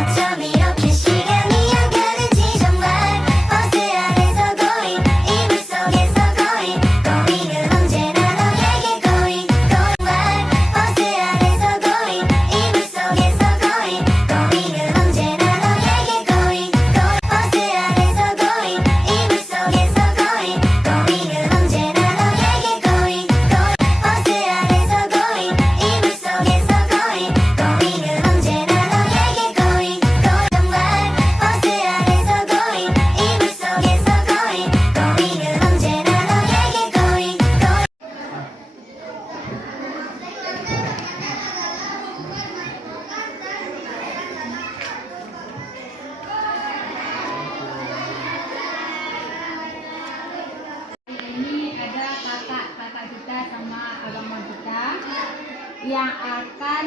어쩜 이렇게 시간이 안 가는지 정말 버스 안에서 고인 이불 속에서 고인 고인은 언제나 너에게 고인 정말 버스 안에서 고인 이불 속에서 고인 고인은 언제나 너에게 고인 버스 안에서 고인 이불 속에서 고인 고인은 언제나 너에게 고인 버스 안에서 고인 이불 속에서 고인 고인은 언제나 너에게 고인 정말 버스 안에서 고인 이불 속에서 고인 고인은 언제나 너에게 고인 Ini ada kakak kita sama abang kita yang akan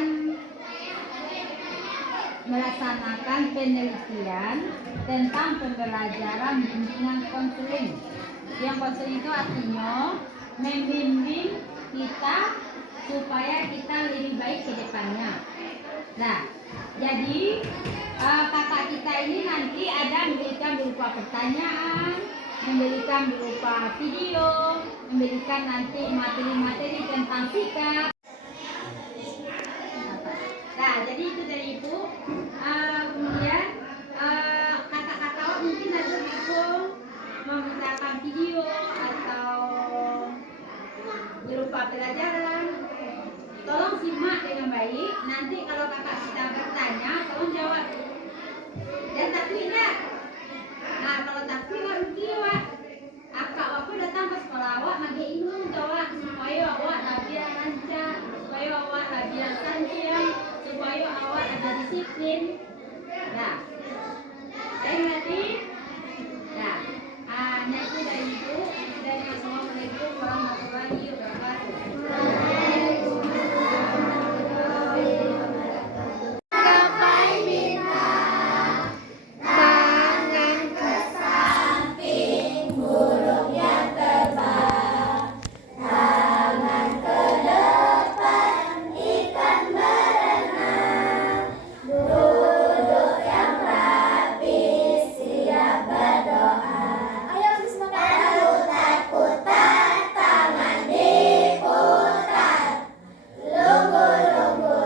melaksanakan penelitian tentang pembelajaran bimbingan konseling. Yang konseling itu artinya membimbing kita supaya kita lebih baik ke depannya. Nah, jadi kakak kita ini nanti ada memberikan berupa pertanyaan, memberikan berupa video, memberikan nanti materi-materi tentang sikap. Nah, jadi itu dari Ibu. Kemudian kakak-kakak mungkin ada Ibu memintakan video atau berupa pelajaran. Tolong simak dengan baik. Nanti kalau kakak kita bertanya, tolong jawab. Dan takwi ingat. Nah, kalau takwi baru kiwat. Akak aku datang ke sekolah awak mage ilmu jawab supaya awak latihan lancar, supaya awak latihan santai, supaya awak ada disiplin. Nah, saya ngerti. Nah, itu dari Ibu. Dan Assalamualaikum warahmatullahi wabarakatuh. Gapai bintang tangan ke samping burung yang terbang tangan ke depan ikan berenang duduk yang rapi siap berdoa ayo putar-putar tangan diputar lunggu-lunggu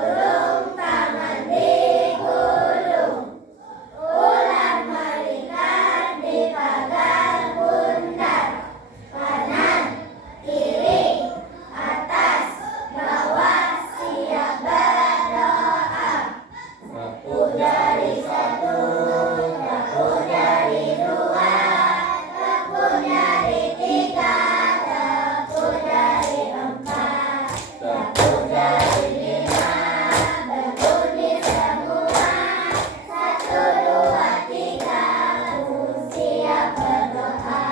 tangan digulung ular melingkar di pagar bundar kanan kiri atas bawah siap berdoa satu dari satu satu dari dua satu dari tiga satu dari empat satu dari lima berbunyi semua satu dua tiga siap berdoa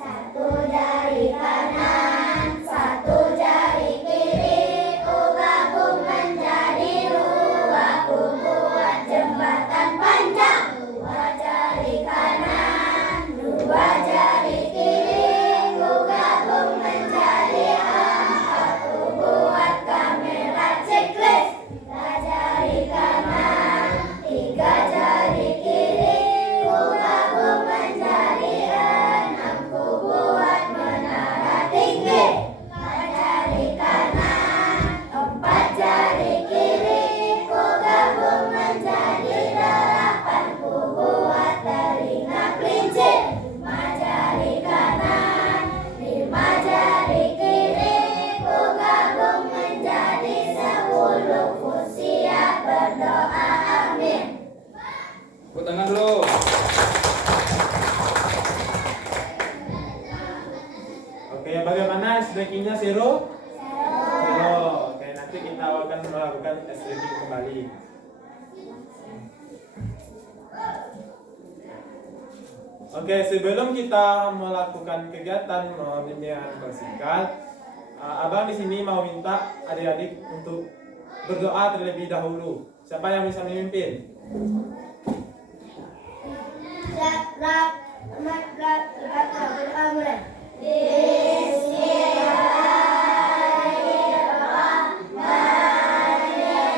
satu dari kanan satu dari kiri ku gabung menjadi dua ku buat jembatan panjang dua jari kanan dua jari kiri ku gabung menjadi empat ku buat kamera checklist tiga jari kanan tiga jari kiri ku gabung menjadi enam ku buat menara tinggi empat jari kanan empat jari kiri ku gabung menjadi delapan ku buat telinga kelinci lima jari kanan lima jari kiri ku gabung menjadi 10 ku siap berdoa amin. Tepuk tangan dulu. Oke, bagaimana stretchingnya Zero? Zero. Oke, nanti kita akan melakukan stretching kembali. Oke, sebelum kita melakukan kegiatan bimbingan bersikap, abang di sini mau minta adik-adik untuk berdoa terlebih dahulu. Siapa yang bisa memimpin?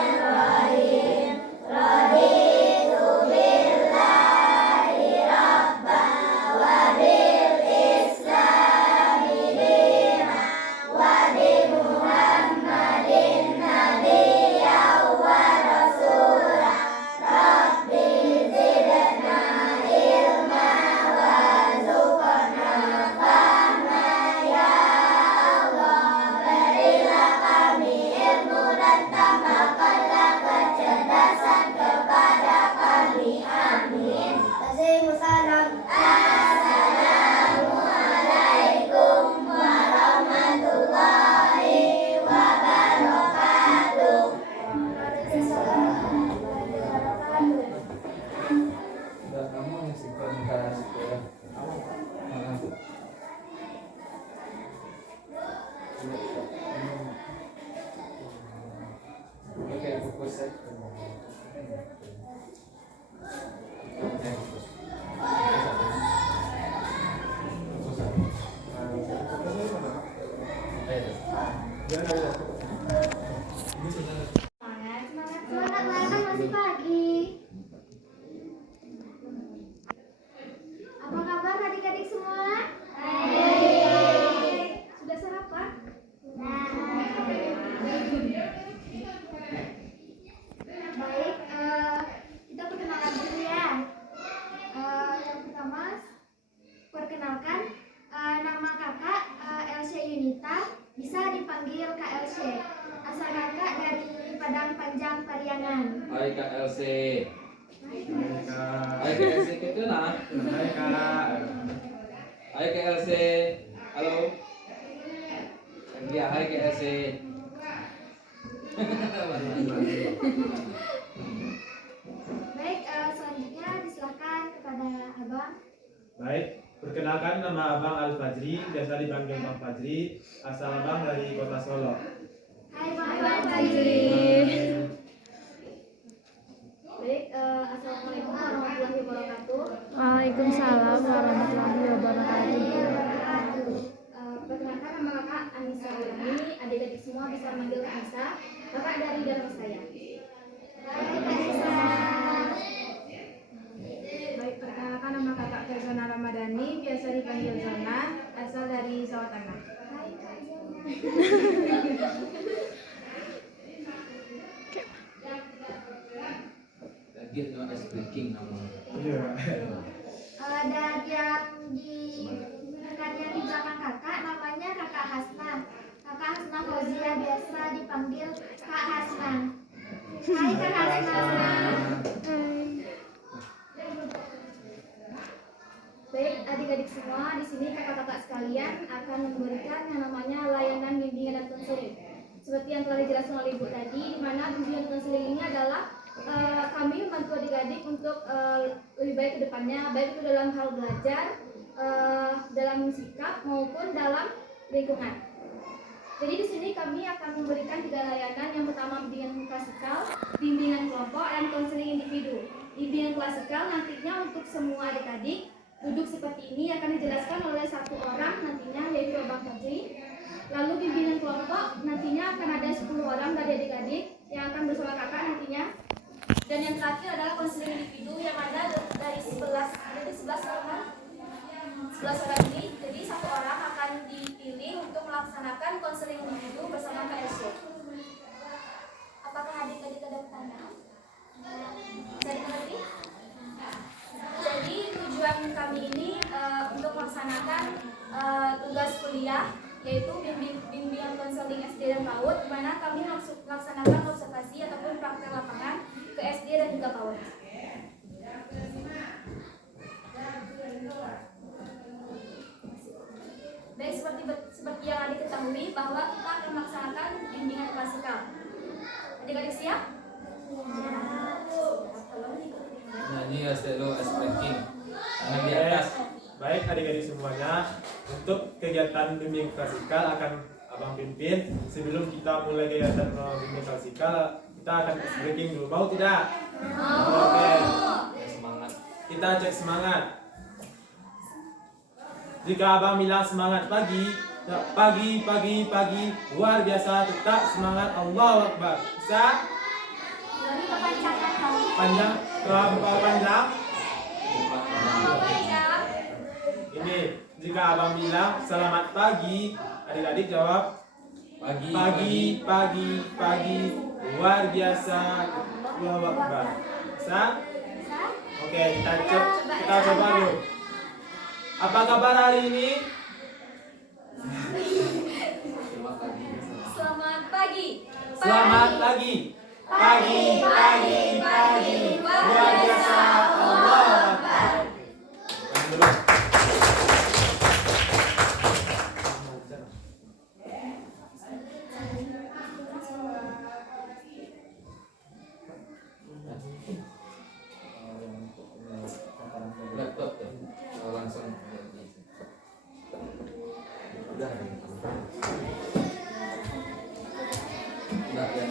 Bismillahirrahmanirrahim. Raditu LC. Hai Kak. Hai KLC itu nah. Hai Kak. Hai KLC. Halo. Iya, hai KLC. Baik, selanjutnya disilakan kepada Abang. Baik, perkenalkan nama Abang Al Fajri, biasa dipanggil Bang Fajri, asal Abang dari Kota Solo. Hai Bang Fajri. Baik, assalamualaikum warahmatullahi wabarakatuh. Waalaikumsalam warahmatullahi wabarakatuh. Perkenalkan nama kakak Anissa Ulami. Adik-adik semua bisa manggil Anissa. Kakak dari Dharma saya. Hai Anissa. Baik, perkenalkan nama kakak Zona Ramadhani, biasa dipanggil Zona, asal dari Jawa Tengah. Hai Kak Zona. Lagi no ice breaking namanya. Iya. Dan yang di rekannya di belakang kakak namanya kakak Hasnan. Kakak Hasnan Fauzia, biasa dipanggil Kak Hasnan. Hai Kak Hasnan. Baik, adik-adik semua, di sini kakak-kakak sekalian akan memberikan yang namanya layanan bimbingan dan konseling. Seperti yang telah dijelaskan oleh Ibu tadi, di mana bimbingan konseling ini adalah kami membantu adik-adik untuk lebih baik ke depannya, baik itu dalam hal belajar, dalam sikap maupun dalam lingkungan. Jadi di sini kami akan memberikan 3 layanan. Yang pertama bimbingan klasikal, bimbingan kelompok, dan konseling individu. Bimbingan klasikal nantinya untuk semua adik-adik duduk seperti ini akan dijelaskan oleh 1 orang nantinya, yaitu Abang Fajri. Lalu bimbingan kelompok nantinya akan ada 10 orang dari adik-adik yang akan bersama kakak nantinya. Dan yang terakhir adalah konseling individu yang ada dari 11 orang ini. Jadi 1 orang akan dipilih untuk melaksanakan konseling individu bersama KSC. Apakah adik-adik ada pertanyaan? Bisa dimengerti? Jadi tujuan kami ini untuk melaksanakan tugas kuliah, yaitu bimbingan konseling SD dan PAUD, di mana kami melaksanakan observasi ataupun praktek lapangan ke SD dan juga PAUD. Baik, seperti yang adik ketahui bahwa kita akan melaksanakan bimbingan klasikal. Adik-adik siap? Nah, ini lo ice breaking. Tangan di atas. Baik adik-adik semuanya, untuk kegiatan bimbing klasikal akan Abang pimpin. Sebelum kita mulai kegiatan bimbing klasikal, kita akan ice breaking dulu. Mau tidak? Oke. Semangat. Kita cek semangat. Jika Abang bilang semangat pagi, luar biasa, tetap semangat. Allahu Akbar. Bisa? Panjang, terlampau panjang. Ini, jika Abang bilang selamat pagi, adik-adik jawab pagi, luar biasa, Allahu Akbar. Bisa? Oke, kita coba dulu. Apa kabar hari ini? Selamat pagi. Selamat pagi. Pagi, luar biasa, Allahu Akbar. Laptop tuh. Oh, langsung. Udah. Udah ya.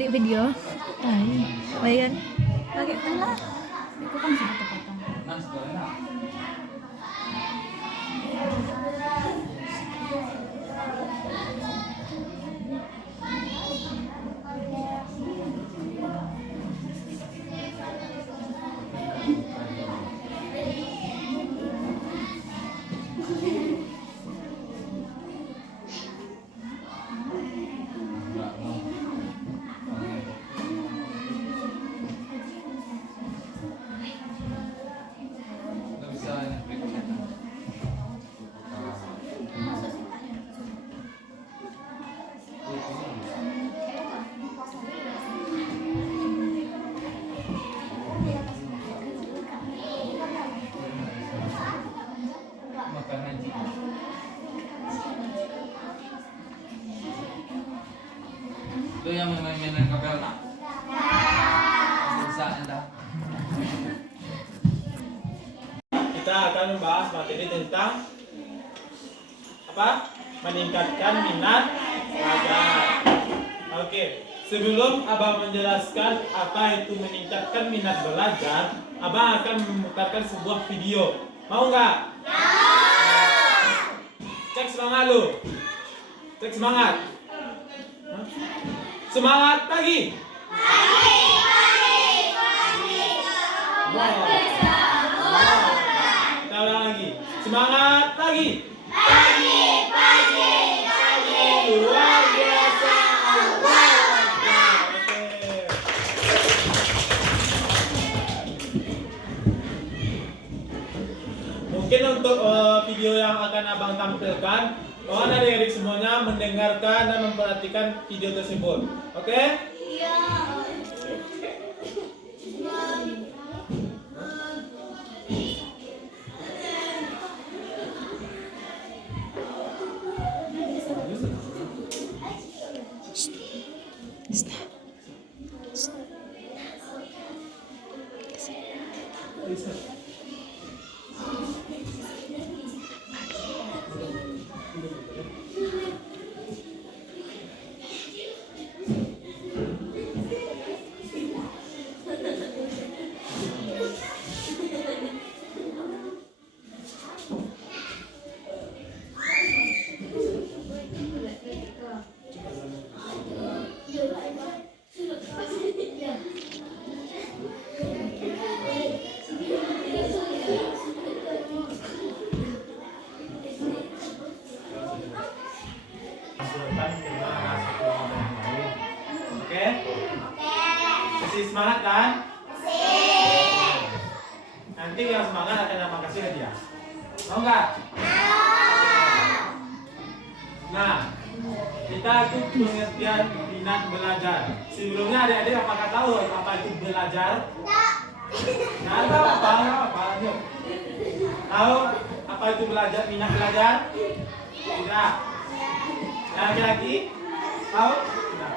edit video. Bayan. Pakai pula. Itu kan sudah terpotong. Mas, boleh. Nggak bisa berikutnya. Makan aja. Itu yang main-mainan kabel tak? Bisa entah. Kita akan membahas materi tentang apa? Meningkatkan minat belajar. Oke, sebelum Abang menjelaskan apa itu meningkatkan minat belajar, Abang akan memutarkan sebuah video. Mau nggak? Cek semangat lu. Cek semangat. Hah? Semangat pagi. Wow. Kita ulang lagi. Semangat pagi. Luar biasa. Oke. Mungkin untuk video yang akan Abang tampilkan, mohon adik-adik semuanya mendengarkan dan memperhatikan video tersebut. Oke? Oke? Masih semangat kan? Nanti yang semangat akan Abang kasih hadiah. Mau nggak? Nah, kita itu pengertian minat belajar. Sebelumnya adik-adik apakah tahu apa itu belajar? Nggak tahu apa? Yuk. Tahu apa itu belajar? Minat belajar? Tidak. Laki-laki? Tahu? Tidak.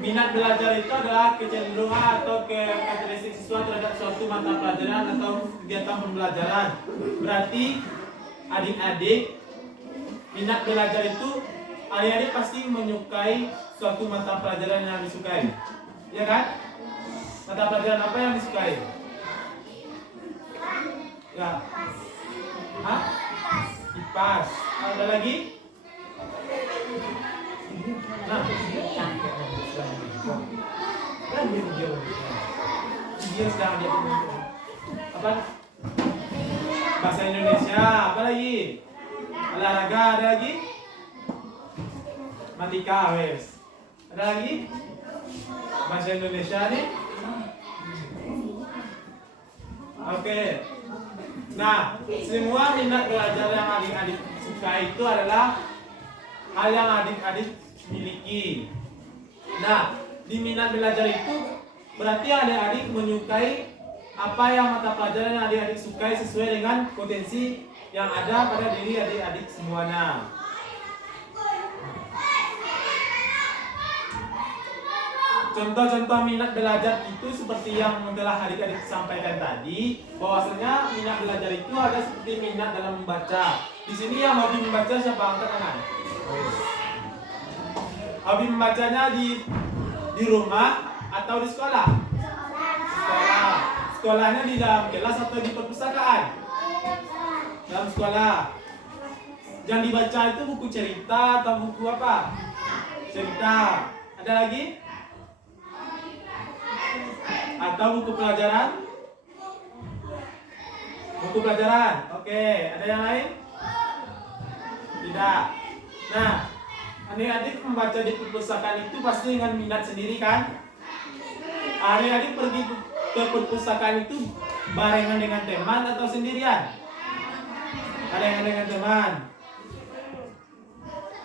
Minat belajar itu adalah kecenderungan atau karakteristik siswa terhadap suatu mata pelajaran atau kegiatan pembelajaran. Berarti adik-adik, minat belajar itu adik-adik pasti menyukai suatu mata pelajaran yang disukai. Ya kan? Mata pelajaran apa yang disukai? Ya. Hah? IPAS. Ada lagi? Nah, dia sedang dia apa? Bahasa Indonesia, apa lagi? Olahraga ada lagi? Matika wes. Ada lagi? Bahasa Indonesia nih? Oke. Nah, semua minat belajar yang adik-adik suka itu adalah hal yang adik-adik miliki. Nah, di minat belajar itu berarti adik-adik menyukai apa yang mata pelajaran yang adik-adik sukai sesuai dengan potensi yang ada pada diri adik-adik semuanya. contoh-contoh minat belajar itu seperti yang telah adik-adik sampaikan tadi, bahwasanya minat belajar itu ada seperti minat dalam membaca. Di sini yang hobi membaca siapa angkat tangan? Hobi membacanya di rumah atau di sekolah? Sekolah. Sekolahnya di dalam kelas atau di perpustakaan? Dalam sekolah. Yang dibaca itu buku cerita atau buku apa? Cerita. Ada lagi? Atau buku pelajaran? Buku pelajaran. Oke, ada yang lain? Tidak. Nah, adik-adik membaca di perpustakaan itu pasti dengan minat sendiri kan? Adik-adik pergi ke perpustakaan itu barengan dengan teman atau sendirian? Barengan dengan teman.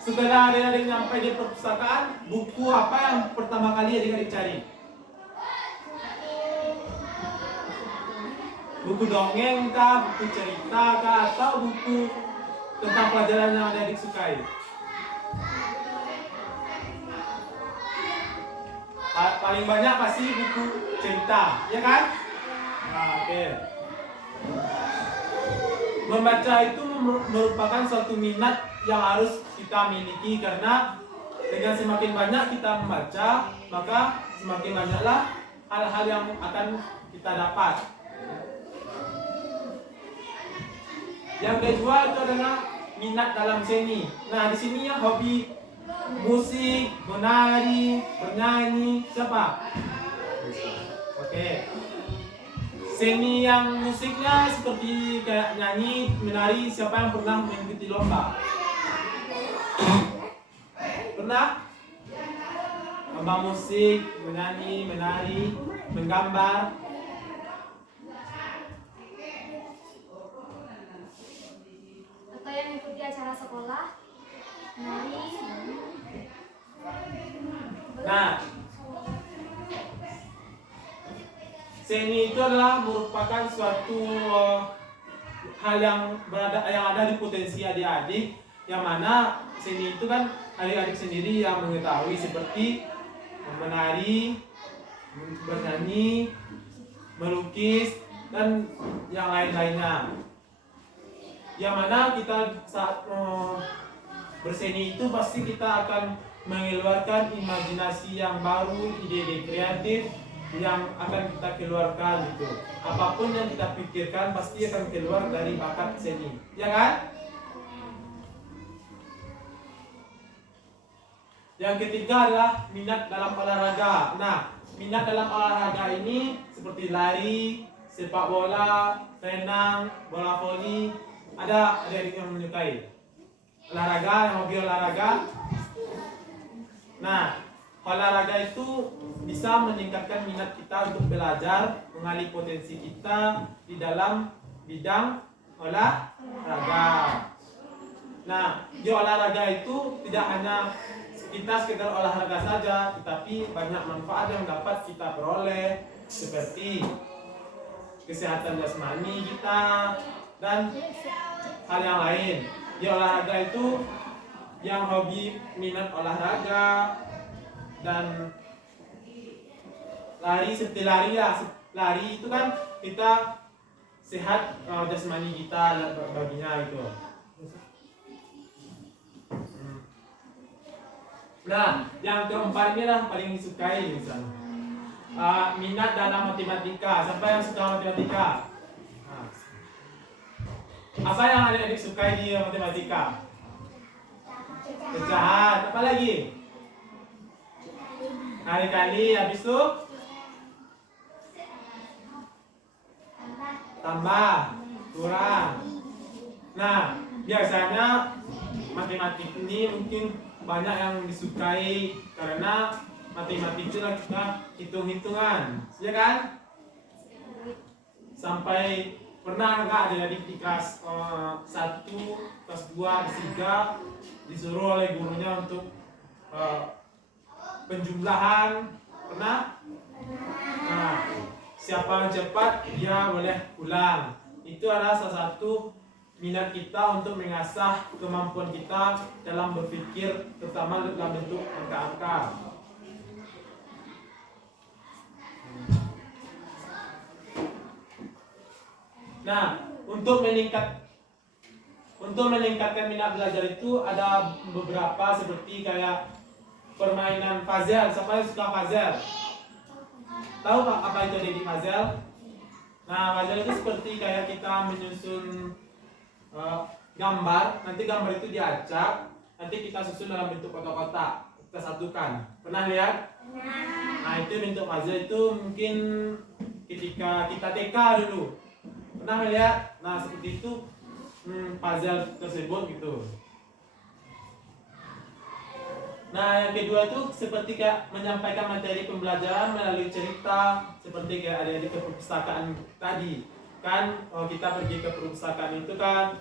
Setelah adik-adik sampai di perpustakaan, buku apa yang pertama kali adik-adik cari? Buku dongeng kah, buku cerita kah, atau buku tentang pelajaran yang adik-adik sukai? Paling banyak pasti buku cerita, ya kan? Nah, oke. Membaca itu merupakan suatu minat yang harus kita miliki, karena dengan semakin banyak kita membaca, maka semakin banyaklah hal-hal yang akan kita dapat. Yang kedua itu adalah minat dalam seni. Nah, di sini yang hobi musik, menari, bernyanyi, siapa? Oke. Seni yang musiknya seperti kayak nyanyi, menari, siapa yang pernah mengikuti lomba? Pernah? Lomba musik, menyanyi, menari, menggambar. Atau yang mengikuti acara sekolah, menari. Nah, seni itu adalah merupakan suatu hal yang ada di potensi adik-adik, yang mana seni itu kan adik-adik sendiri yang mengetahui, seperti menari, bernyanyi, melukis, dan yang lain-lainnya. Yang mana kita saat berseni itu pasti kita akan mengeluarkan imajinasi yang baru, ide-ide kreatif yang akan kita keluarkan gitu. Apapun yang kita pikirkan pasti akan keluar dari bakat seni, ya kan? Yang ketiga adalah minat dalam olahraga. Nah, minat dalam olahraga ini seperti lari, sepak bola, renang, bola voli. Ada adik-adik yang menyukai olahraga, yang hobi olahraga. Nah, olahraga itu bisa meningkatkan minat kita untuk belajar, mengalih potensi kita di dalam bidang olahraga. Nah, di olahraga itu tidak hanya kita sekedar olahraga saja, tetapi banyak manfaat yang dapat kita peroleh, seperti kesehatan jasmani kita dan hal yang lain. Di olahraga itu yang hobi minat olahraga dan lari, seperti lari ya, lari itu kan kita sehat jasmani kita baginya itu. Nah, yang keempat ini lah paling disukai misalnya. Minat dalam matematika. Siapa yang suka matematika? Nah. Apa yang adik-adik sukai di matematika? Pecahan. Apa lagi? Kali-kali, habis itu tambah, kurang. Nah, biasanya matematik ini mungkin banyak yang disukai karena matematik itu kita hitung-hitungan, ya kan? Sampai pernah nggak adik-adik di kelas 1, kelas 2, kelas 3 disuruh oleh gurunya untuk penjumlahan? Pernah? Nah, siapa yang cepat dia boleh ulang. Itu adalah salah satu minat kita untuk mengasah kemampuan kita dalam berpikir, terutama dalam bentuk angka-angka. Nah, untuk meningkatkan minat belajar itu ada beberapa seperti kayak permainan puzzle. Siapa yang suka puzzle? Tahu Pak apa itu jadi puzzle? Nah, puzzle itu seperti kayak kita menyusun gambar. Nanti gambar itu diacak, nanti kita susun dalam bentuk kotak-kotak, kita satukan. Pernah lihat? Nah, itu bentuk puzzle itu mungkin ketika kita TK dulu. Pernah lihat? Nah, seperti itu puzzle tersebut gitu. Nah, yang kedua itu seperti kayak menyampaikan materi pembelajaran melalui cerita, seperti kayak ada di perpustakaan tadi. Kan kita pergi ke perpustakaan itu kan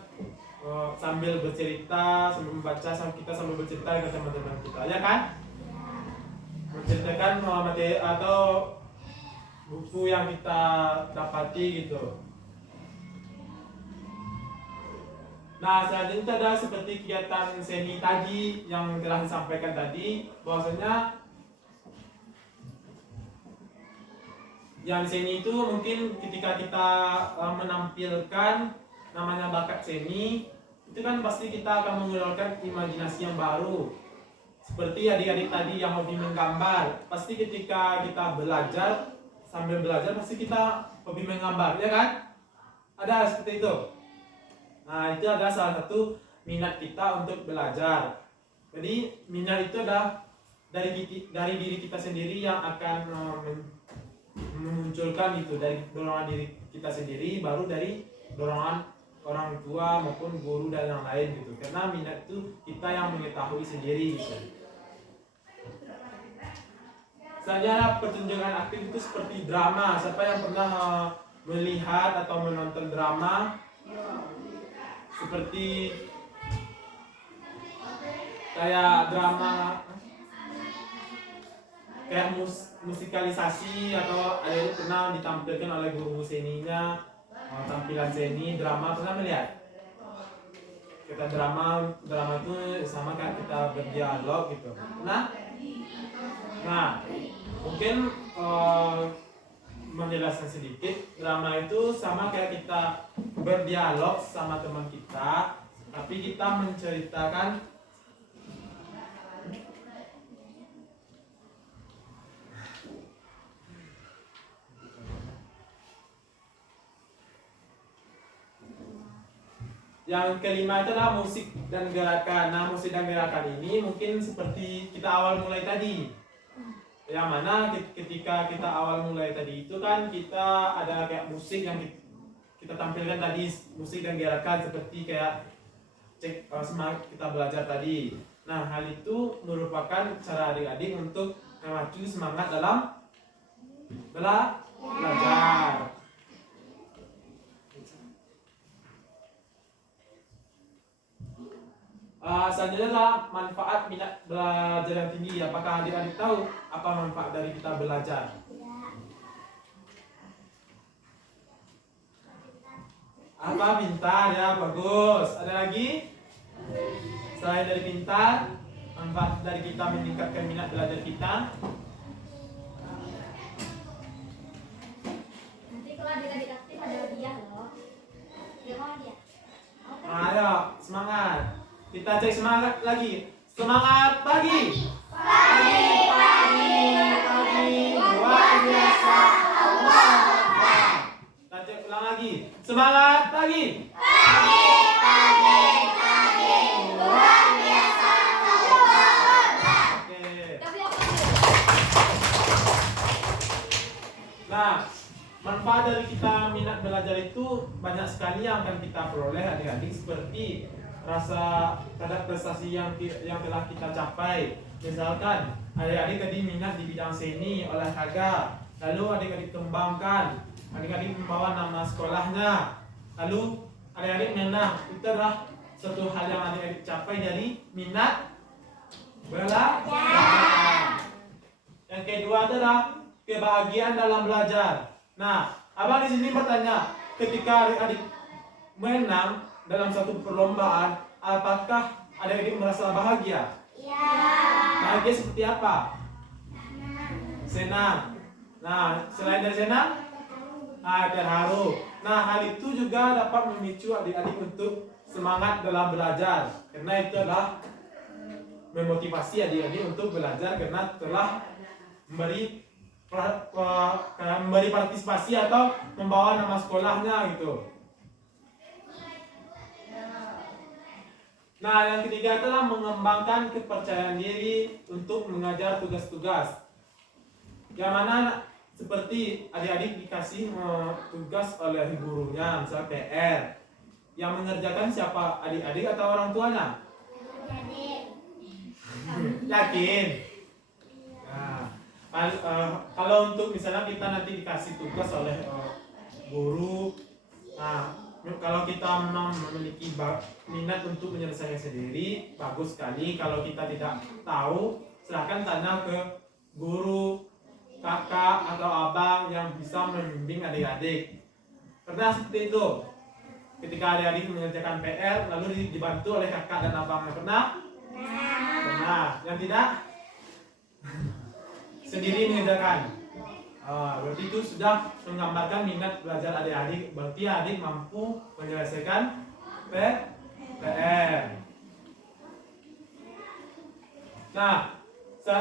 sambil bercerita, sambil membaca, kita sambil bercerita ke teman-teman kita, ya kan? Menceritakan materi atau buku yang kita dapati gitu. Nah, selanjutnya ada seperti kegiatan seni tadi yang telah disampaikan tadi, bahwasanya yang seni itu mungkin ketika kita menampilkan namanya bakat seni, itu kan pasti kita akan mengeluarkan imajinasi yang baru. Seperti adik-adik tadi yang hobi menggambar, pasti ketika kita belajar, sambil belajar pasti kita hobi menggambar, ya kan? Ada seperti itu. Nah, itu adalah salah satu minat kita untuk belajar. Jadi minat itu adalah dari diri kita sendiri yang akan memunculkan itu, dari dorongan diri kita sendiri, baru dari dorongan orang tua maupun guru dan yang lain gitu. Karena minat itu kita yang mengetahui sendiri gitu. Selanjutnya pertunjukan aktif itu seperti drama. Siapa yang pernah melihat atau menonton drama? Seperti kayak drama kayak musikalisasi, atau ada yang pernah ditampilkan oleh guru seninya, tampilan seni drama, pernah melihat? Kita drama itu sama kayak kita berdialog gitu. Nah, mungkin menjelaskan sedikit, drama itu sama kayak kita berdialog sama teman kita, tapi kita menceritakan yang kelima itu adalah musik dan gerakan. Nah, musik dan gerakan ini mungkin seperti kita awal mulai tadi, yang mana ketika kita awal mulai tadi itu kan kita ada kayak musik yang kita tampilkan tadi, musik dan gerakan seperti kayak semangat kita belajar tadi. Nah, hal itu merupakan cara adik-adik untuk memacu semangat dalam belajar. Selanjutnya adalah manfaat minat belajar yang tinggi. Apakah adik-adik tahu apa manfaat dari kita belajar? Apa? Pintar ya, bagus. Ada lagi? Selain dari pintar, manfaat dari kita meningkatkan minat belajar kita. Nanti kalau adik-adik aktif ada hadiah loh. Dia mau hadiah? Ayo, semangat. Kita cek semangat lagi. Semangat pagi. Pagi. Luar biasa. Allah. Kita cek ulang lagi. Semangat pagi. Pagi. Luar biasa. Allah. Oke. Nah, manfaat dari kita minat belajar itu banyak sekali yang akan kita peroleh adik-adik, seperti rasa terhadap prestasi yang telah kita capai. Misalkan adik-adik tadi minat di bidang seni, olahraga, lalu adik-adik kembangkan, adik-adik membawa nama sekolahnya, lalu adik-adik menang. Itu adalah suatu hal yang adik-adik capai dari minat belajar. Yang kedua adalah kebahagiaan dalam belajar. Nah, abang di sini bertanya, ketika adik-adik menang dalam satu perlombaan, apakah adik-adik merasa bahagia? Iya. Bahagia seperti apa? Senang. Nah, selain dari senang, terharu. Nah, hal itu juga dapat memicu adik-adik untuk semangat dalam belajar. Karena itu adalah memotivasi adik-adik untuk belajar karena telah memberi partisipasi atau membawa nama sekolahnya gitu. Nah, yang ketiga adalah mengembangkan kepercayaan diri untuk mengajar tugas-tugas. Yang mana seperti adik-adik dikasih tugas oleh gurunya, misalnya PR. Yang mengerjakan siapa? Adik-adik atau orang tuanya? Yakin? Nah, kalau untuk misalnya kita nanti dikasih tugas oleh guru, nah kalau kita memang memiliki minat untuk menyelesaikan sendiri, bagus sekali. Kalau kita tidak tahu, silahkan tanya ke guru, kakak atau abang yang bisa membimbing adik-adik. Pernah seperti itu? Ketika adik-adik mengerjakan PR, lalu dibantu oleh kakak dan abangnya. Pernah? Pernah. Yang tidak? Sendiri mengerjakan. Berarti itu sudah menggambarkan minat belajar adik-adik. Berarti adik mampu menyelesaikan PR. Nah,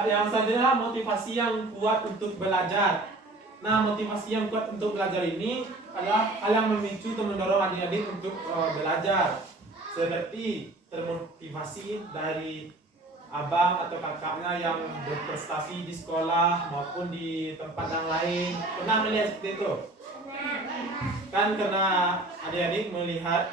yang selanjutnya motivasi yang kuat untuk belajar. Nah, motivasi yang kuat untuk belajar ini adalah hal yang memicu atau mendorong adik-adik untuk belajar. Seperti termotivasi dari abang atau kakaknya yang berprestasi di sekolah maupun di tempat yang lain. Pernah melihat seperti itu? Kan karena adik-adik melihat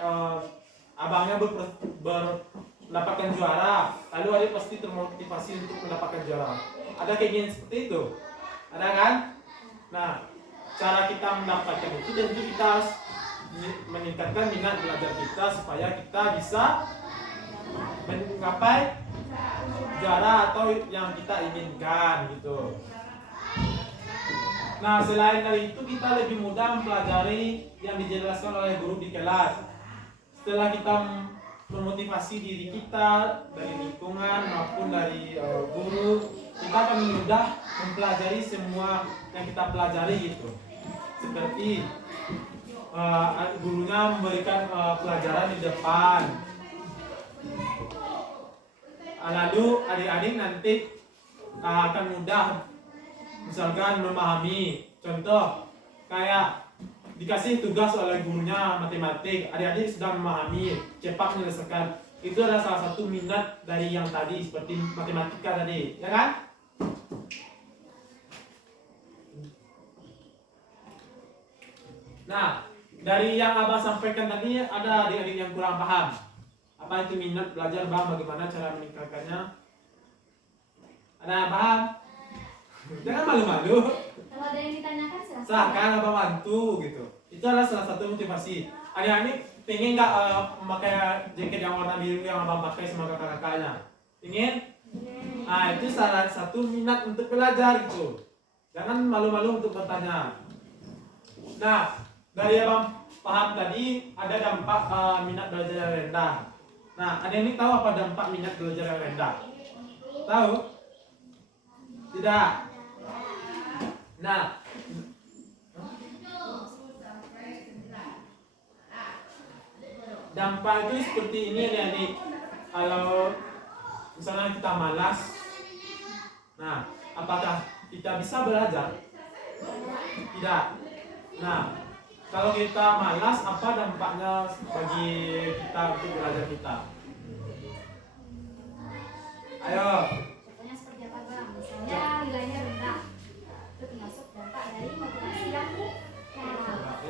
abangnya mendapatkan juara, lalu adik pasti termotivasi untuk mendapatkan juara. Ada keinginan seperti itu? Ada kan? Nah, cara kita mendapatkan itu tentu kita harus meningkatkan minat belajar kita supaya kita bisa menggapai juara atau yang kita inginkan gitu. Nah, selain dari itu kita lebih mudah mempelajari yang dijelaskan oleh guru di kelas. Setelah kita memotivasi diri kita dari lingkungan maupun dari guru, kita akan mudah mempelajari semua yang kita pelajari gitu. Seperti gurunya memberikan pelajaran di depan. Lalu adik-adik nanti akan mudah misalkan memahami. Contoh kayak dikasih tugas oleh gurunya matematik, adik-adik sudah memahami, cepat menyelesaikan. Itu adalah salah satu minat dari yang tadi seperti matematika tadi, ya kan? Nah, dari yang abang sampaikan tadi ada adik-adik yang kurang paham. Apa itu minat belajar bang? Bagaimana cara meningkatkannya? Ada paham? Jangan malu-malu. Kalau ada yang ditanyakan Silahkan abang bantu gitu. Itu adalah salah satu motivasi. Adik-adik pengen nggak memakai jaket yang warna biru yang abang pakai sama kakak-kakaknya? Ingin? Nah, itu salah satu minat untuk belajar gitu. Jangan malu-malu untuk bertanya. Nah, dari abang paham tadi ada dampak minat belajar yang rendah. Nah, ada yang tahu apa dampak minat belajar yang rendah? Tahu? Tidak. Nah, dampak itu seperti ini adik-adik. Kalau misalnya kita malas, nah, apakah kita bisa belajar? Tidak. Nah, kalau kita malas, apa dampaknya bagi kita untuk belajar kita? Ayo. contohnya seperti apa bang? Misalnya nilainya rendah, itu termasuk dampak dari motivasi yang kurang.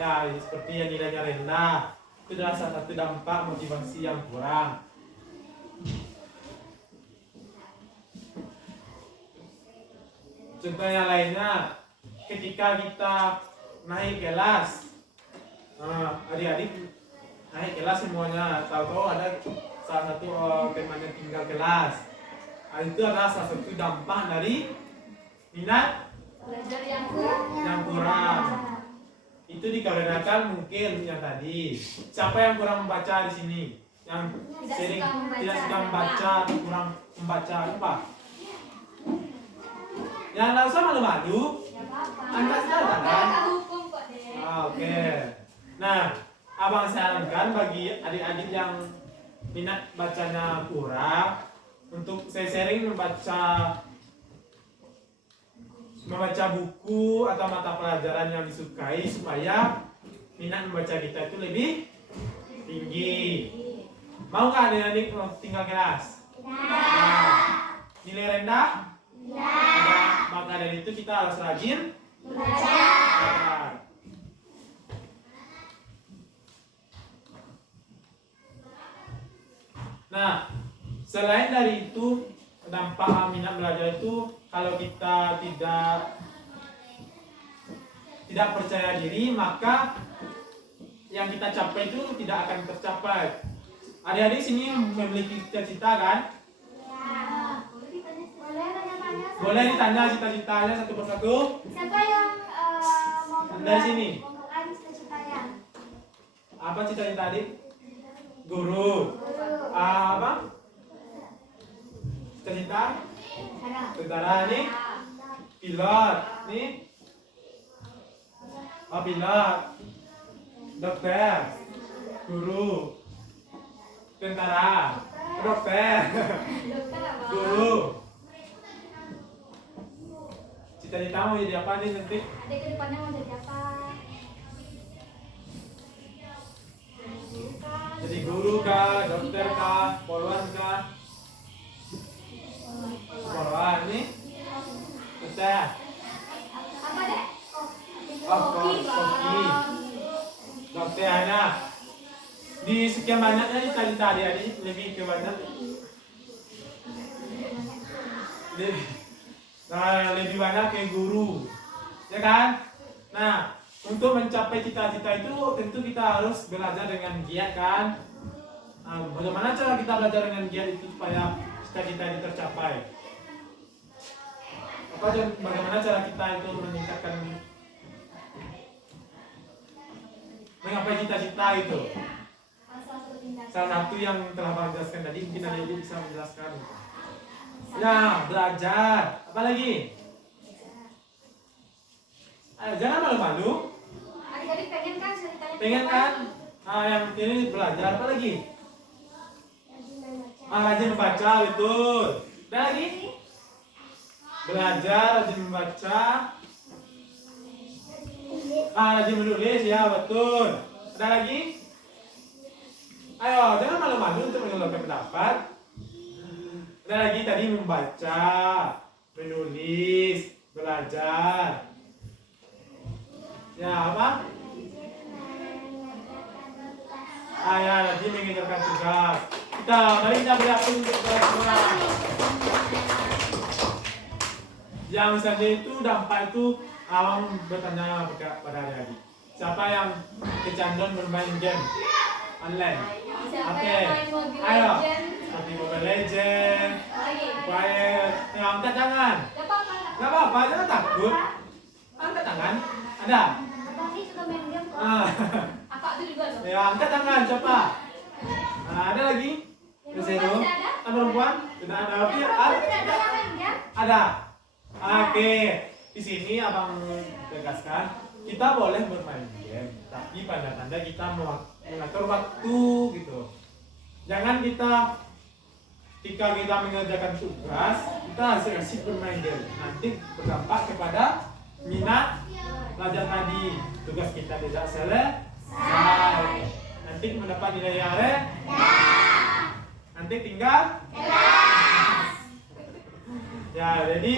Ya, seperti yang nilainya rendah, itu adalah salah satu dampak motivasi yang kurang. Contoh yang lainnya, ketika kita naik kelas, adik-adik naik kelas semuanya, tahu-tahu ada salah satu temannya tinggal kelas. Nah, itu adalah salah satu dampak dari minat Belajar yang kurang. Itu dikarenakan mungkin yang tadi. Siapa yang kurang membaca di sini? Yang sering tidak suka membaca atau kurang membaca apa? Yang nggak usah malu-malu. Ya apa-apa. Angkat saja tangan. Kakak hukum kok deh. Oke. bagi adik-adik yang minat bacanya kurang, untuk saya sharing membaca buku atau mata pelajaran yang disukai supaya minat membaca kita itu lebih tinggi. Mau nggak adik-adik tinggal kelas? Nah, nilai rendah? Maka dari itu kita harus rajin belajar. Nah, selain dari itu, dampak minat belajar itu kalau kita tidak percaya diri, maka yang kita capai itu tidak akan tercapai. Adik-adik sini memiliki cita-cita kan? Boleh ditanya cita-citanya satu persatu. Siapa yang mau Dari sini. mengungkapkan cita-citanya? Apa cita-cita adik? Guru. Apa? Cita-cita? Tentara nih. Pilot nih. Oh, pilot. Dokter. Guru. Tentara. Dokter. Guru. Cita-cita mau jadi apa nih nanti? Adik ke depannya mau jadi apa? Jadi guru kah, dokter kah, poluan kah? Poluan nih? Dokter. Apa deh? Oh, koki. Dokter anak. Di sekian banyaknya cita-cita adik-adik lebih ke banyak. Lebih banyak ke guru, ya kan? Nah, untuk mencapai cita-cita itu tentu kita harus belajar dengan giat kan? Nah, bagaimana cara kita belajar dengan giat itu supaya cita-cita itu tercapai? Bagaimana cara kita itu meningkatkan menggapai cita-cita itu? Salah satu yang telah Bang jelaskan tadi, mungkin adik bisa menjelaskan. Ya, belajar. Apa lagi? Ayo, jangan malu-malu. Adik-adik pengen kan ceritanya? Pengen kan? Nah, yang ini belajar. Apa lagi? Rajin membaca, betul. Ada lagi? Belajar, rajin membaca. Rajin menulis, ya betul. Ada lagi? Ayo, jangan malu-malu untuk mengeluarkan pendapat. Ada lagi tadi membaca, menulis, belajar. Ya apa? Ya nanti mengerjakan tugas. Mari kita beri untuk semua. Yang saja itu dampak itu awam bertanya pada adik-adik. Siapa yang kecanduan bermain game online? Oke, ayo. Seperti Mobile Legend, Fire. Angkat tangan. Gak apa-apa, jangan takut. Angkat tangan. Ada? Tadi suka main game kok. Akak itu juga loh. Ya, angkat tangan, coba. Ada lagi? Zero. Perempuan? Tidak ada. Tapi Tidak ada yang main game? ada. Oke. Di sini abang tegaskan, kita boleh bermain game, tapi pada tanda kita mengatur waktu gitu. Jangan ketika kita mengerjakan tugas, kita asik-asik bermain game. Nanti berdampak kepada minat belajar tadi. Tugas kita tidak selesai. Nanti mendapat nilai yang rendah. Nanti tinggal ya, jadi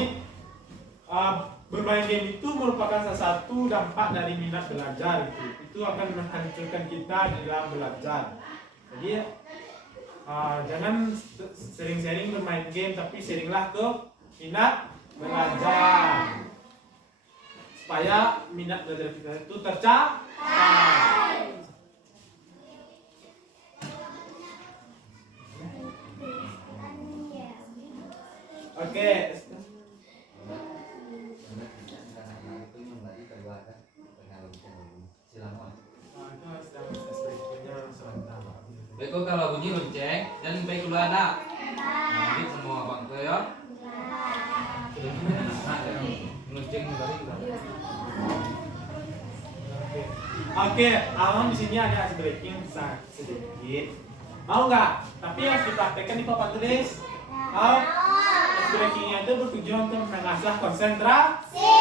bermain game itu merupakan salah satu dampak dari minat belajar gitu. Itu akan menghancurkan kita di dalam belajar. Jadi jangan sering-sering bermain game, tapi seringlah ke minat belajar supaya minat belajar kita itu tercapai. Oke. Baik, kalau bunyi lonceng dan baik dulu anak. Nanti semua abang tuh ya. Nah, lonceng tadi. Oke. Oke, Alon di sini ada ice breaking sedikit. Mau nggak? Tapi harus dipraktekkan di papan tulis. Mau? Ice breakingnya itu bertujuan untuk mengasah konsentrasi.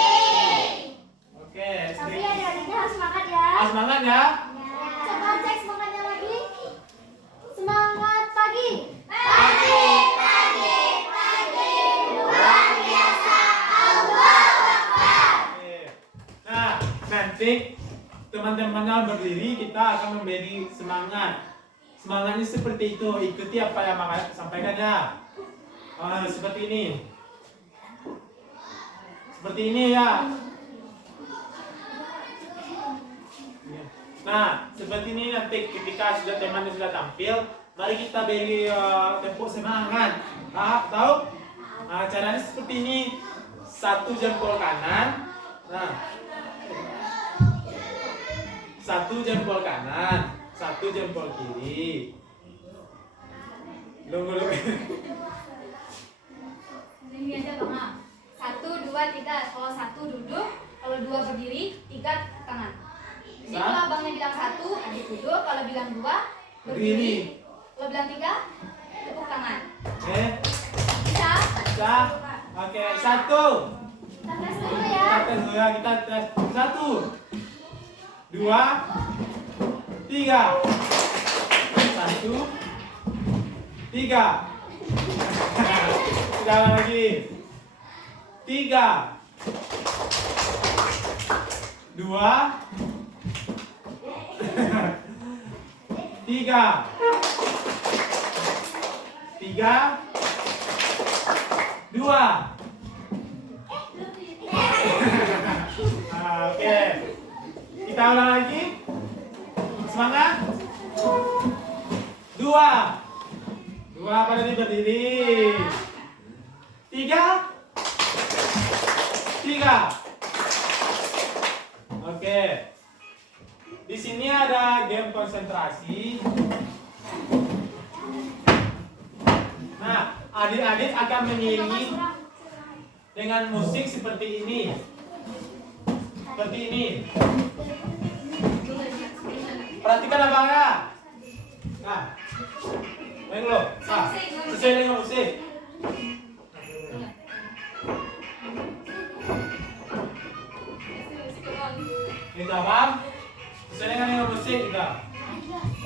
Oke, Tapi adik-adiknya harus semangat ya. semangat ya. Coba cek semangatnya lagi. Semangat pagi. Luar biasa. Allahu Akbar. Oke. Nah, nanti teman-teman yang berdiri kita akan memberi semangat. Semangatnya seperti itu. Ikuti apa yang Mama sampaikan ya. Seperti ini. Seperti ini ya. Nah, seperti ini nanti ketika teman sudah tampil, mari kita beri tepuk semangat. Tahu? Caranya seperti ini. Satu jempol kanan. Nah, satu jempol kanan, satu jempol kiri. Lunggu. Ini aja Bang. 1, 2, 3. Kalau 1 duduk, kalau 2 berdiri, 3 tangan. Jadi kalau abangnya bilang 1, adik duduk. Kalau bilang 2, berdiri. Kalau bilang 3, tepuk tangan. Oke. Bisa? Bisa. Oke, satu. Kita tes dulu ya. Kita tes dulu ya, kita tes. 1, 2, 3. 1, 3. Sekali lagi. 3, 2, 3. 3, 2. Oke. Kita ulang lagi. Semangat. 2. 2 pada berdiri. 3. 3. Oke. Di sini ada game konsentrasi. Nah, adik-adik akan mengiringi dengan musik seperti ini. Seperti ini. Perhatikan abangnya. Nah, main lo. Nah, sesuai dengan musik. Kita paham? Sesuai dengan musik juga.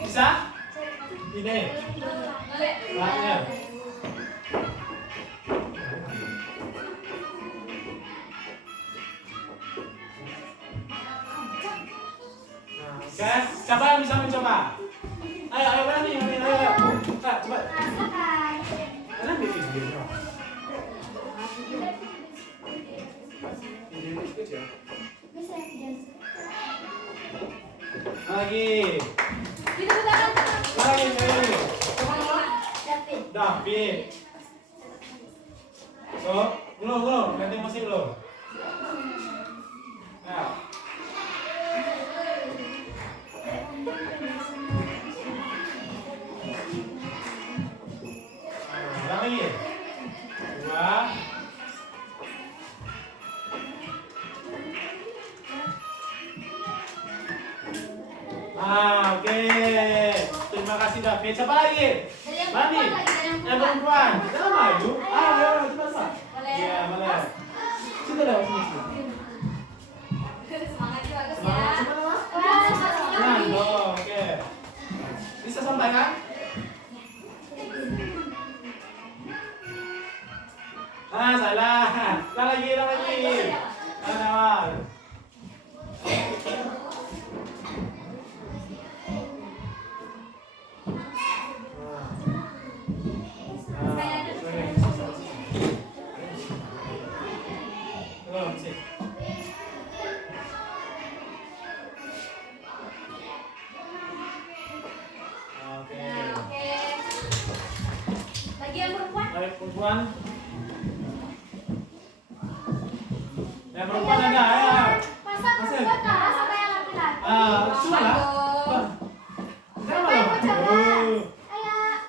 Bisa? Ini. Nah, oke, siapa yang bisa mencoba? Ayo, berani, ayo. Nah, coba. Mana video? Lagi. David. Oh, belum, ganti musik belum. Nah. Lagi. 2. Oke. Terima kasih David. Siapa lagi? Mandi. Perempuan. Jangan maju. Ayo, cepat. Iya, boleh. Sudah dah sini. Semangatnya bagus ya. Nah, oke. Bisa sampai kan? Salah. Lagi. Awal. Lagi yang perempuan? Perempuan. Yang perempuan ada ya. Masa perempuan kalah sama yang laki-laki? Sudah. Siapa yang mau coba?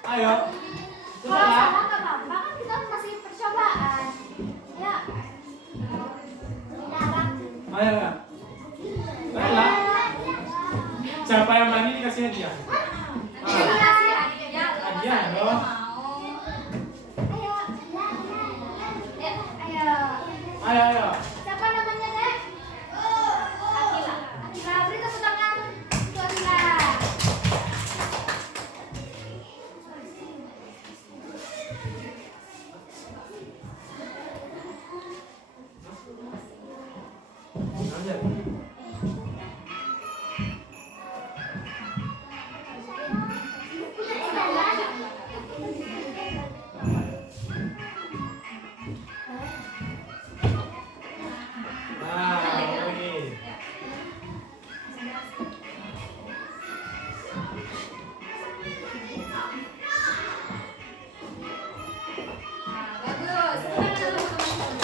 Ayo. Kalau salah nggak apa-apa, kan kita masih percobaan. Ya. Ayo. Ayo. Siapa yang berani dikasih hadiah? Nanti dikasih hadiah loh, masa Hadiah ada dong. yang mau? Ayo. Ayo. Siapa namanya, Dek? Akila. Akila, beri tepuk tangan untuk Akila. Nah, ini. Nah, bagus. Tepuk tangan dulu, teman-teman.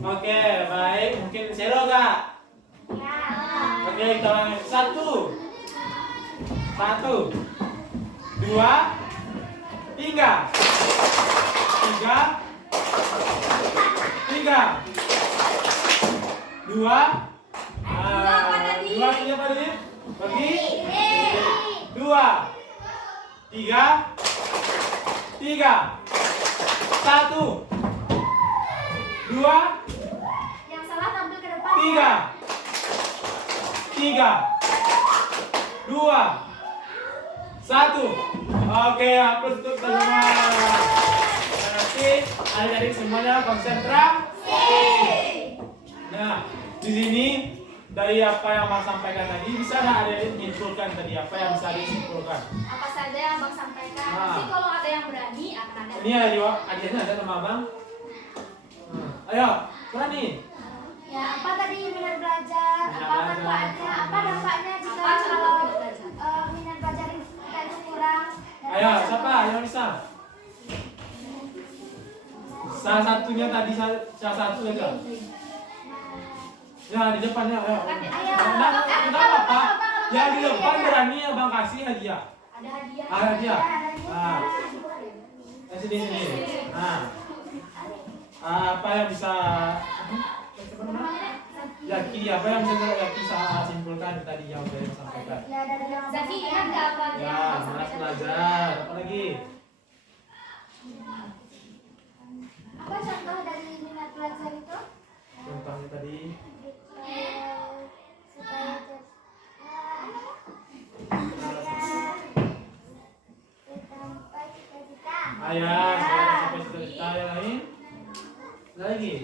Oke, baik. Mungkin Selo kak. Oke, kita ulangi. 1, 2, 3. 2. Apa tadi? 2 tiga tadi. Bagi. 2, 3. 1, 2, Yang salah tampil ke depan. 3, 2, 1. Oke, hapus untuk semua. Nanti adik-adik semuanya konsentrasi. Nah, di sini dari apa yang Abang sampaikan tadi, bisa nggak adik-adik menyimpulkan tadi apa yang bisa disimpulkan? Apa saja yang Abang sampaikan. Ah. Nanti kalau ada yang berani akan ada. Ini adiknya ada sama Abang. Ayo, berani. Ya, apa tadi minat belajar? Minat Apa belajar. manfaatnya? Apa dampaknya jika Apa contoh kalau minat belajar? minat belajar kita itu kurang? Dan Ayo, apa siapa yang bisa? Salah satunya tadi, salah satu aja. Ya, di depannya, ayo. Ayo. Enggak apa-apa. Yang di depan berani Abang kasih hadiah. Ada hadiah. Hadiah. ada Nah, sini. Nah, apa yang bisa Yaki, apa yang bisa Yaki simpulkan tadi yang saya sampaikan? Ya, dari yang Zaki, ingat nggak apa yang Ya, Abang malas sampaikan? belajar. Apa lagi? apa contoh dari minat belajar itu? Contohnya tadi. Supaya sampai cita-cita. Ayah, saya sampai cita-cita yang lain. Lagi.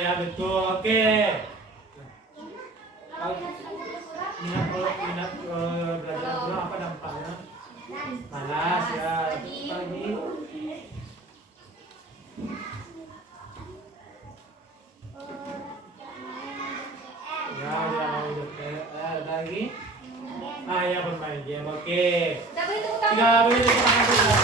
Ya betul. Oke. Minat belajar kurang apa dampaknya? Malas ya. Apa lagi? Ya, dia mau ada lagi. Ya bermain game. Oke. Kita beri tepuk tangan. Tidak boleh tangan dulu.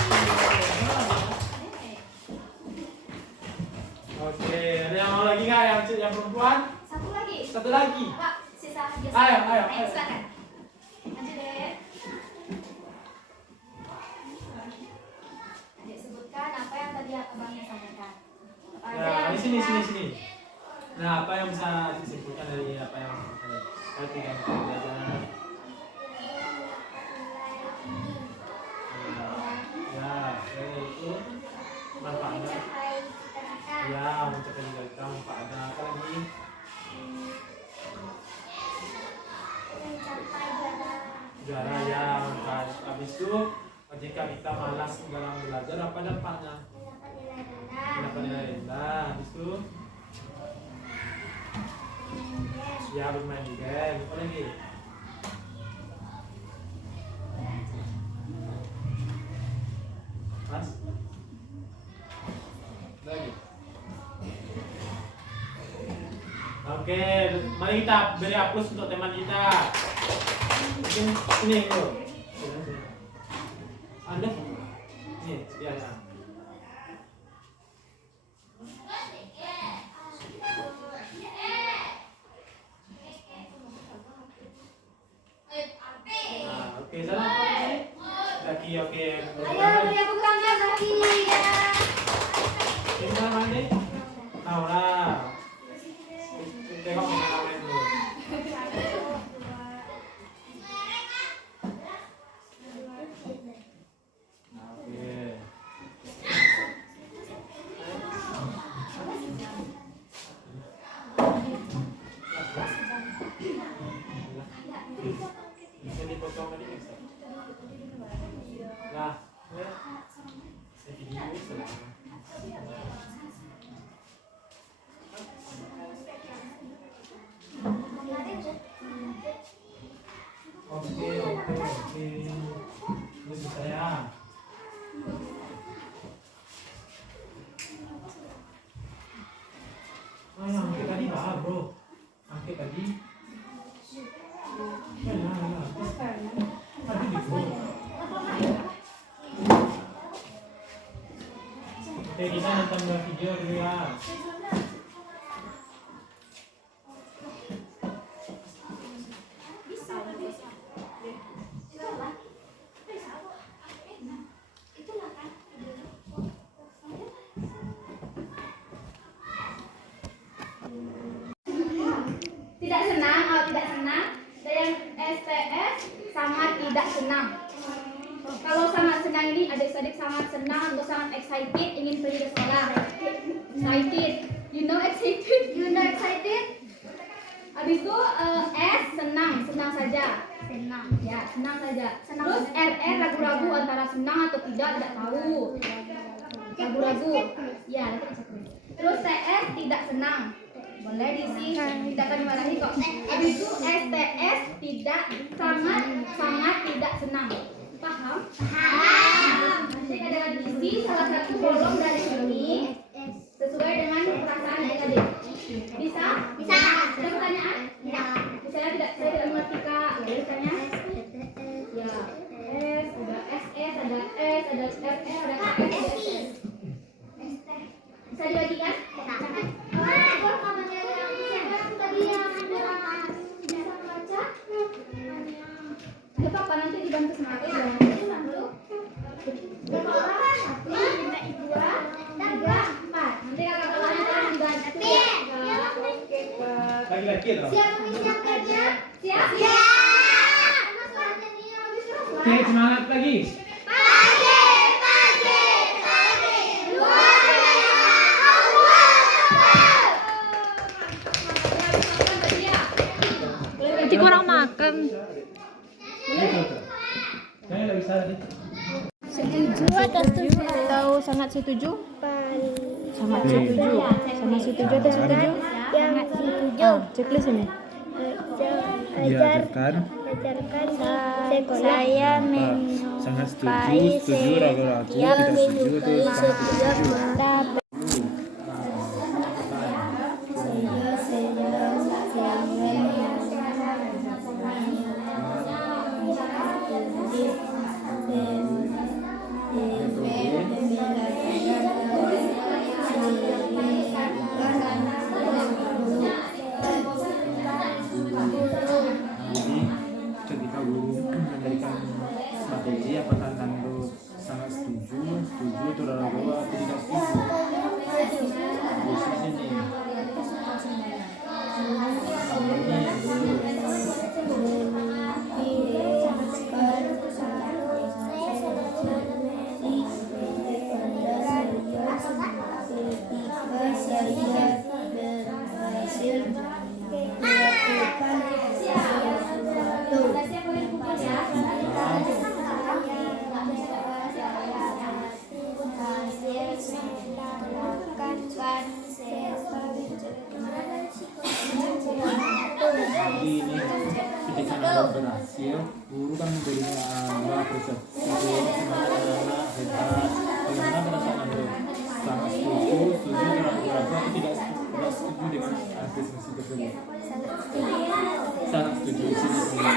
Oke, ada yang mau lagi nggak yang perempuan? Satu lagi. Satu lagi. Pak, sisa hadiah. Ayo. Ayo, silakan. Lanjut deh. Adik sebutkan apa yang tadi abangnya sampaikan. Apa aja Ya, yang di sini. bisa- Nah, apa yang bisa disimpulkan dari apa yang tadi kan belajar? Ya, itu manfaatnya. Sampai cita-cita. Ya, mencapai cita-cita manfaatnya apa lagi? Mencapai juara. Juara ya, manfaat. Habis itu jika kita malas dalam belajar apa dampaknya? Mendapat nilai rendah. Dapat nilai rendah. Habis itu ya bermain di game. Apa lagi? Mas? Lagi. Oke, mari kita beri aplaus untuk teman kita. Mungkin ini dulu. Anda? Ini, ya. Nah, oke, salah apa ini? Zaki, oke. Ayo beri aku tangan Zaki. Ini nama ini? Naura. Tengok kameramen dulu. Oke. Bisa dipotong tadi nggak sih? Nah, video selama. Oke. Ini saya. Oh, yang angkat tadi apa, bro? Angkat tadi. Tadi di bro. Oke, kita nonton video dulu ya. Tidak senang, tidak senang. Dan yang STS sangat tidak senang. Kalau sangat senang ini adik-adik sangat senang atau sangat excited ingin pergi ke sekolah. Excited. You know excited? You know excited? Habis itu S senang, senang saja. Senang. Ya, senang saja. Terus RR ragu-ragu antara senang atau tidak tahu. Ragu-ragu. Ya, nanti bisa tulis. Terus TS tidak senang. Boleh diisi, tidak akan dimarahi kok. Habis itu STS tidak sangat tidak senang. Paham? Paham. Nanti ada diisi salah satu kolom dari ini sesuai dengan perasaan adik-adik. Bisa? Bisa. Ada pertanyaan? Ya. Misalnya saya tidak mengerti kak. Ya, misalnya. Ya. S, ada SS, ada S, ada RR, ada KS, ada SS. Bisa dibagikan? Ayo Papa nanti dibantu sama aku ya. Berapa orang? 1, 2, 3, 4. Nanti kakak-kakaknya kan dibantu ya. Oke, Pak. Lagi-lagi loh. Siap siap kerja? Siap? Siap. Oke, semangat lagi. Nanti kurang makan. Saya nggak bisa tadi. Setuju atau setuju atau sangat setuju? Sangat setuju. Sangat setuju atau setuju? Yang setuju. Checklist ini. Ajarkan Saya Sangat menyukai setuju, ragu-ragu, setiap tidak setuju, terus sangat setuju. kita Jadi ketika guru memberikan strategi apa tentang itu sangat setuju itu ragu-ragu atau tidak setuju. Di sini. Ini dulu. Jadi ini ketika anak berhasil, guru kan memberinya apresiasi, semangat anak hebat. Bagaimana perasaan anda? Sangat setuju, ragu-ragu, atau tidak setuju dengan apresiasi tersebut? Sangat setuju di sini semua.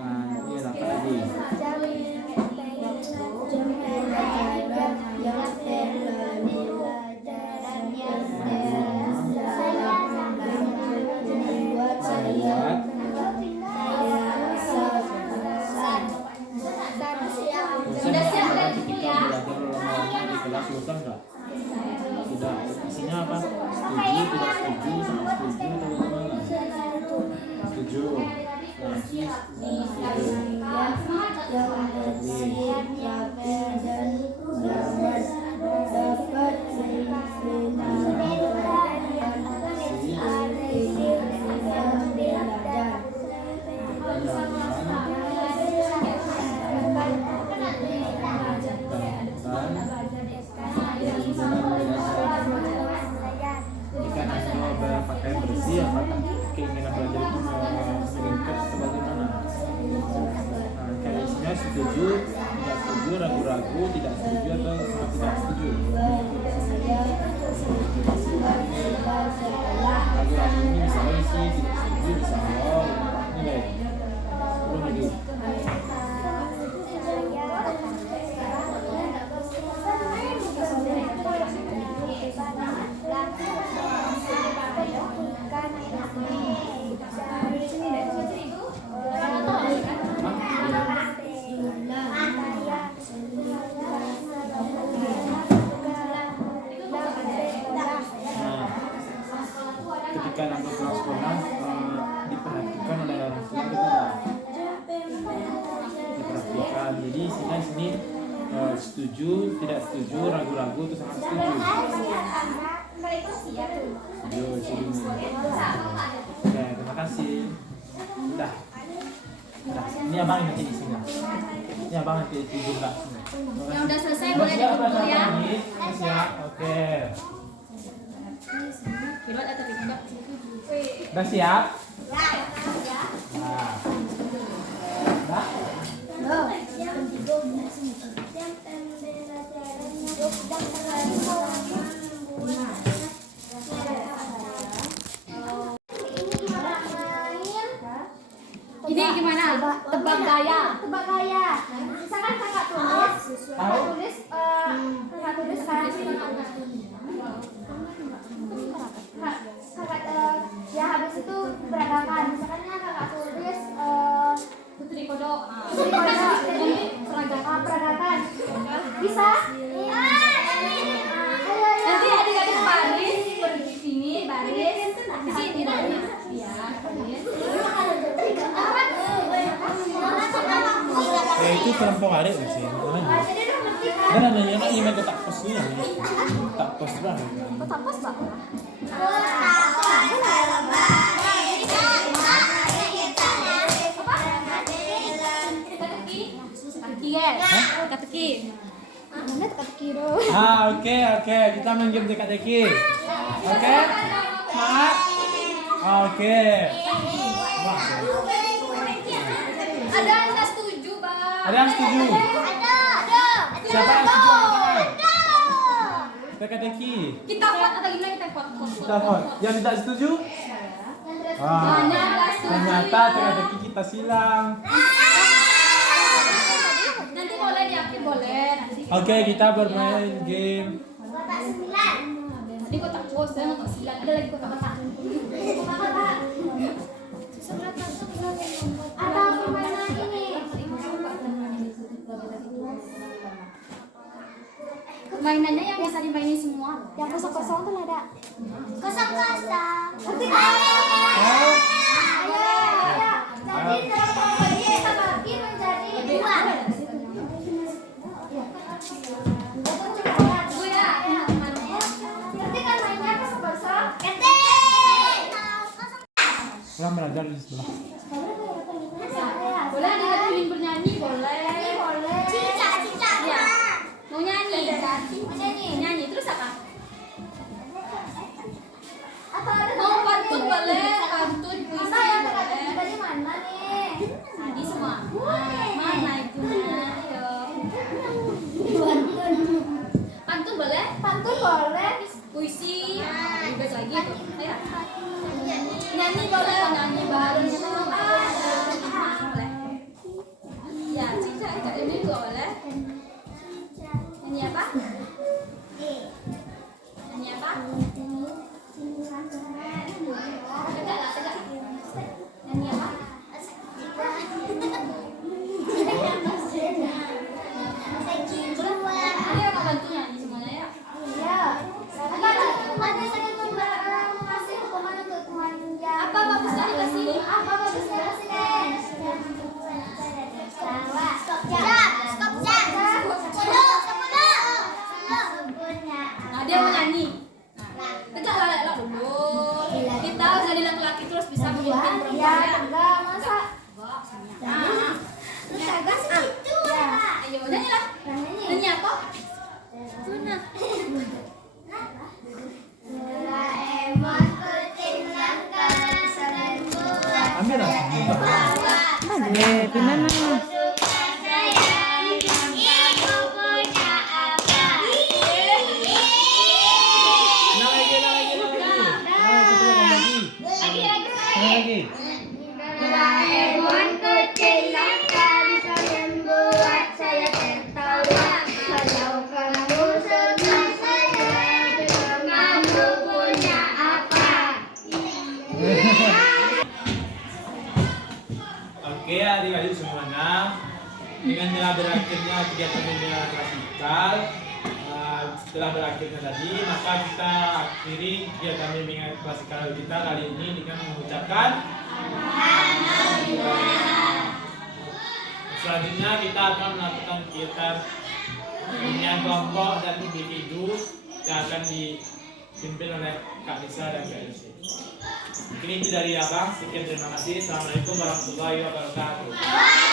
Nah, ini apa lagi? Sudah siap Pada dan ketika ya. belajar lama-lama di kelas bosan nggak? Sudah. Isinya apa? Setuju, tidak setuju, sangat setuju atau bagaimana? Setuju. Nah, jika Anda berpakaian bersih, apakah keinginan belajar itu meningkat atau bagaimana? Nah, kayak isinya setuju, tidak setuju, ragu-ragu, tidak setuju atau tidak setuju. Ragu-ragu ini bisa isi, tidak setuju bisa nol. Ini baik. Belum lagi. Ketika nanti pulang sekolah diperhatikan oleh orang tua diperhatikan. Jadi isinya sini setuju, tidak setuju, ragu-ragu itu sangat setuju. Setuju sini. Oke, terima kasih. Udah. Ini abang yang nanti isinya. Ini abang nanti tidur nggak? Yang udah selesai boleh dikumpul ya. Siap. Oke. Pilot atau tidak? Udah siap? Nah. Ini gimana? Tebak gaya. Tebak gaya. Misalkan kakak tulis, kakak tulis kan. Ya habis itu peragakan. Misalkan kakak tulis Putri Kodok. Putri Kodok. Peragakan. Bisa? Nanti adik-adik baris di sini, baris di sini namanya. Iya, baris. Itu kelompok adik sih. Dan ada yang nak yang tak pos ni, tak pos lah. Tak pos tak? Teka-teki. Mana teka-teki tu? Oke, kita main game teka-teki. Oke, semangat. Oke. Ada yang tak setuju, Bang. Ada yang setuju? Ada. Siapa yang setuju? Teka-teki. Kita vote atau gimana kita vote? Kita vote. Yang tidak setuju? Ternyata teka-teki kita silang. Nanti boleh diaktif boleh. Nanti. Oke, kita bermain game. Kotak 9. Tadi kotak pos, saya kotak 9. Ada lagi kotak-kotak. Ada permainan ini. Mainannya yang bisa dimainin semua. Yang kosong-kosong tuh ada. Kosong-kosong. Nanti Oh, Jadi kelompok ini kita bagi menjadi 2. Bu ya. Nanti kan mainnya kosong-kosong. pulang belajar di sebelah. Boleh diajarin bernyanyi, boleh. Cica. Ya. Mau nyanyi? Nyanyi terus apa? Atau ada Mau pantun boleh, pantun puisi Mana yang boleh. dari mana nih? Tadi semua. Mana itunya? Ayo. Pantun boleh? Pantun boleh. Puisi. Bebas lagi tuh. Ayo. Nyanyi boleh, nyanyi bareng semua. Boleh. Ya, Cica ini juga boleh. Nyanyi apa? Nyanyi apa? Tegak lah, tegak. Nyanyi apa? Oke, adik-adik semuanya, dengan telah berakhirnya kegiatan pembelajaran klasikal, setelah berakhirnya tadi, maka kita akhiri kegiatan bimbingan klasikal kita kali ini dengan mengucapkan selanjutnya kita akan melakukan kegiatan bimbingan kelompok dan individu yang akan dipimpin oleh Kak Nisa dan Kak Elsie. Mungkin itu dari Abang. Sekian, terima kasih. Assalamualaikum warahmatullahi wabarakatuh.